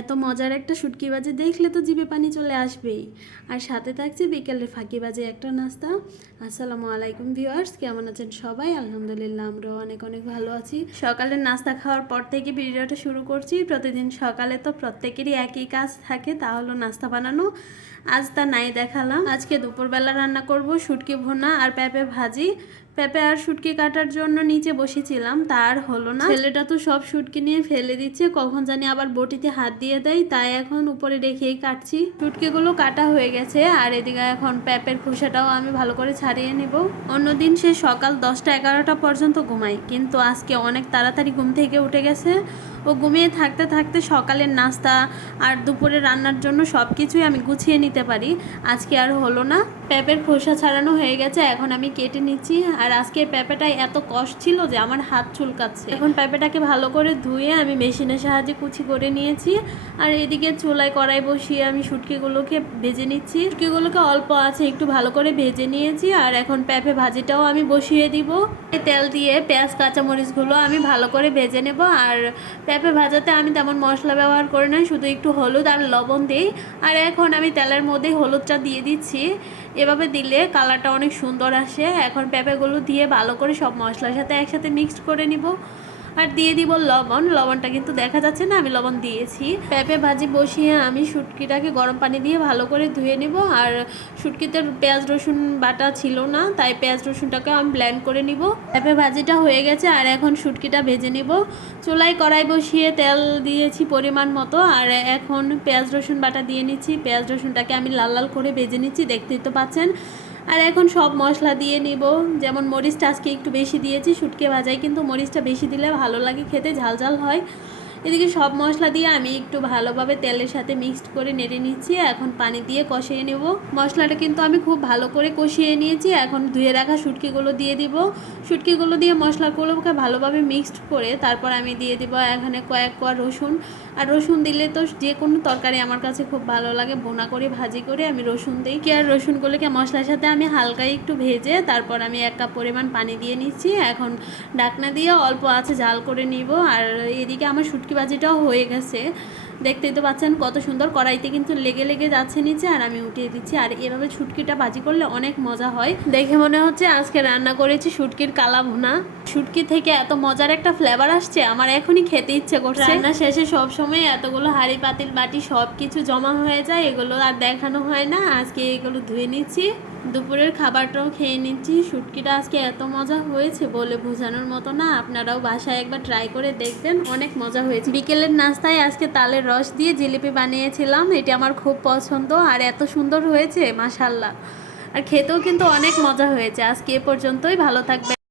এত মজার একটা শুটকি ভাজি দেখলে তো জিভে পানি চলে আসবেই। আর সাথে থাকছে বিকেলের ফাঁকিবাজে একটা নাস্তা। আসসালামু আলাইকুম ভিউয়ার্স, কেমন আছেন সবাই? আলহামদুলিল্লাহ, আমরাও অনেক অনেক ভালো আছি। সকালের নাস্তা খাওয়ার পর থেকে ভিডিওটা শুরু করছি। প্রতিদিন সকালে তো প্রত্যেকেরই একই কাজ থাকে, তা হলো নাস্তা বানানো। আজ তা নাই দেখালাম। আজকে দুপুরবেলা রান্না করব শুটকি ভুনা আর পেঁপে ভাজি। পেঁপে আর শুটকি কাটার জন্য নিচে বসেছিলাম, তার হলো না। ছেলেটা তো সব শুটকি নিয়ে ফেলে দিচ্ছে, কখন জানি আবার বটিতে হাত দিয়ে দেয়, তাই এখন উপরে রেখেই কাটছি। শুটকিগুলো কাটা হয়ে গেছে, আর এদিকে এখন পেঁপের খোসাটাও আমি ভালো করে ছাড়িয়ে নেব। অন্যদিন সে সকাল 10টা-11টা পর্যন্ত ঘুমায়, কিন্তু আজকে অনেক তাড়াতাড়ি ঘুম থেকে উঠে গেছে। ও ঘুমিয়ে থাকতে থাকতে সকালের নাস্তা আর দুপুরে রান্নার জন্য সব কিছুই আমি গুছিয়ে নিতে পারি। আজকে আর হলো না। পেঁপের খোসা ছাড়ানো হয়ে গেছে, এখন আমি কেটে নিচ্ছি। আর আজকে পেঁপেটাই এত কষ্ট ছিল যে আমার হাত চুলকাচ্ছে। এখন পেঁপেটাকে ভালো করে ধুয়ে আমি মেশিনের সাহায্যে কুচি করে নিয়েছি। আর এদিকে চুলায় কড়াই বসিয়ে আমি শুটকিগুলোকে ভেজে নিচ্ছি। শুটকিগুলোকে অল্প আছে একটু ভালো করে ভেজে নিয়েছি। আর এখন পেঁপে ভাজিটাও আমি বসিয়ে দিব। তেল দিয়ে পেঁয়াজ কাঁচামরিচগুলো আমি ভালো করে ভেজে নেব। আর পেঁপে ভাজাতে আমি তেমন মশলা ব্যবহার করি না, শুধু একটু হলুদ আর লবণ দিই। আর এখন আমি তেলের মধ্যে হলুদটা দিয়ে দিচ্ছি। এভাবে দিলে কালারটা অনেক সুন্দর আসে। এখন পেঁপেগুলো দিয়ে ভালো করে সব মশলার সাথে একসাথে মিক্সড করে নিব। আর দিয়ে দিব লবণ। লবণটা কিন্তু দেখা যাচ্ছে না, আমি লবণ দিয়েছি। পেঁপে ভাজি বসিয়ে আমি শুটকিটাকে গরম পানি দিয়ে ভালো করে ধুয়ে নিব। আর শুটকিতে পেঁয়াজ রসুন বাটা ছিল না, তাই পেঁয়াজ রসুনটাকে আমি ব্লেন্ড করে নিব। পেঁপে ভাজিটা হয়ে গেছে, আর এখন শুটকিটা ভেজে নিব। চুলায় কড়াই বসিয়ে তেল দিয়েছি পরিমাণ মতো। আর এখন পেঁয়াজ রসুন বাটা দিয়ে নিচ্ছি। পেঁয়াজ রসুনটাকে আমি লাল লাল করে ভেজে নিচ্ছি, দেখতেই তো পাচ্ছেন। আর এখন সব মশলা দিয়ে নিব। যেমন মরিচটা আজকে একটু বেশি দিয়েছি, শুটকি ভাজায় কিন্তু মরিচটা বেশি দিলে ভালো লাগে খেতে, ঝাল ঝাল হয়। এদিকে সব মশলা দিয়ে আমি একটু ভালোভাবে তেলের সাথে মিক্সড করে নেড়ে নিচ্ছি। এখন পানি দিয়ে কষিয়ে নেব। মশলাটা কিন্তু আমি খুব ভালো করে কষিয়ে নিয়েছি। এখন ধুয়ে রাখা শুটকিগুলো দিয়ে দিব। শুটকিগুলো দিয়ে মশলাগুলোকে ভালোভাবে মিক্সড করে তারপর আমি দিয়ে দিব এখানে কয়েক কোয়া রসুন। আর রসুন দিলে তো যে কোনো তরকারি আমার কাছে খুব ভালো লাগে, বোনা করে ভাজি করে আমি রসুন দিই। আর রসুনগুলোকে মশলার সাথে আমি হালকা একটু ভেজে তারপর আমি 1 কাপ পরিমাণ পানি দিয়ে নিচ্ছি। এখন ঢাকনা দিয়ে অল্প আছে ঝাল করে নিব। আর এদিকে আমার শুটকি ভাজিটাও হয়ে গেছে, দেখতেই তো পাচ্ছেন কত সুন্দর। কড়াইতে কিন্তু লেগে লেগে যাচ্ছে নিচে, আর আমি উঠিয়ে দিচ্ছি। আর এভাবে শুটকিটা ভাজি করলে অনেক মজা হয়। দেখে মনে হচ্ছে আজকে রান্না করেছি শুটকির কালা ভুনা। শুটকি থেকে এত মজার একটা ফ্লেভার আসছে, আমার এখনই খেতে ইচ্ছে করছে। রান্না শেষে সব সময় এতগুলো হাঁড়ি পাতিল বাটি সব কিছু জমা হয়ে যায়, এগুলো আর দেখানো হয় না। আজকে এগুলো ধুয়ে নিচ্ছি। দুপুরের খাবারটাও খেয়ে নিচ্ছি। শুটকিটা আজকে এত মজা হয়েছে বলে বোঝানোর মতো না। আপনারাও বাসায় একবার ট্রাই করে দেখবেন, অনেক মজা হয়েছে। বিকেলের নাস্তায় আজকে তালের রস দিয়ে জিলিপি বানিয়েছিলাম, এটি আমার খুব পছন্দ। আর এত সুন্দর হয়েছে মাশাআল্লাহ। আর খেতেও কিন্তু অনেক মজা হয়েছে। আজকে এ পর্যন্তই, ভালো থাকবেন।